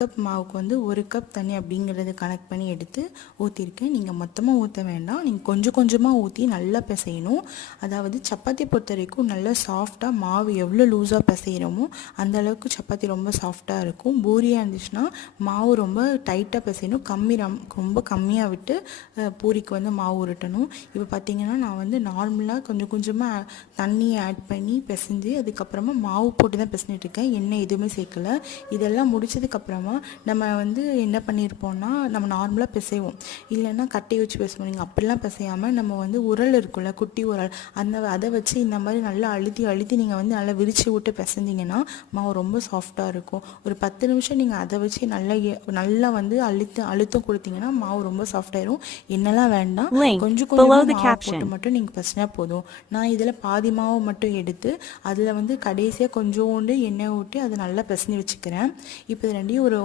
Cup மாவுக்கு வந்து 1 cup தண்ணி அப்படிங்கிறத கனெக்ட் பண்ணி எடுத்து ஊற்றிருக்கேன். நீங்கள் மொத்தமாக ஊற்ற வேண்டாம், நீங்கள் கொஞ்சம் கொஞ்சமாக ஊற்றி நல்லா பிசையணும். அதாவது சப்பாத்தி பொறுத்த வரைக்கும் நல்லா சாஃப்டாக மாவு எவ்வளோ லூஸாக பிசைகிறோமோ அந்த அளவுக்கு சப்பாத்தி ரொம்ப சாஃப்டாக இருக்கும். பூரியாக இருந்துச்சுன்னா மாவு ரொம்ப டைட்டாக பிசையணும், ரொம்ப கம்மியாக விட்டு பூரிக்கு வந்து மாவு உருட்டணும். இப்போ பார்த்தீங்கன்னா நான் வந்து நார்மலாக கொஞ்சம் கொஞ்சமாக தண்ணியை ஆட் பண்ணி பிசைஞ்சு அதுக்கப்புறமா மாவு போட்டு தான் பிசைஞ்சிட்டு இருக்கேன், எண்ணெய் எதுவுமே சேர்க்கல. இதெல்லாம் முடிச்சதுக்கப்புறமா நம்ம வந்து என்ன பண்ணியிருப்போம்னா, நம்ம நார்மலாக பிசைவோம், இல்லைன்னா கட்டையை வச்சு பிசைவோம். நீங்கள் அப்படிலாம் பிசையாமல் நம்ம வந்து உரல் இருக்குல்ல, குட்டி உரல், அதை வச்சு இந்த மாதிரி நல்லா அழுத்தி நீங்கள் வந்து நல்லா விரித்து விட்டு பிசைஞ்சிங்கன்னா மாவு ரொம்ப சாஃப்டாக இருக்கும். ஒரு 10 நிமிஷம் நீங்கள் அதை வச்சு நல்லா வந்து அழுத்தம் கொடுத்தீங்கன்னா மாவு ரொம்ப சாஃப்டாயிரும். என்னெல்லாம் வேண்டாம், கொஞ்சம் கொஞ்சமாக மாவு போட்டு மட்டும் நீங்கள் பிசைஞ்சா போதும். நான் இதில் பாதி மாவு மட்டும் எடுத்து அதில் வந்து கடைசியாக கொஞ்சோண்டு எண்ணெய் ஊற்றி அதை நல்லா பிசைஞ்சு வச்சுக்கிறேன். இப்போ இது ரெண்டையும் ஒரு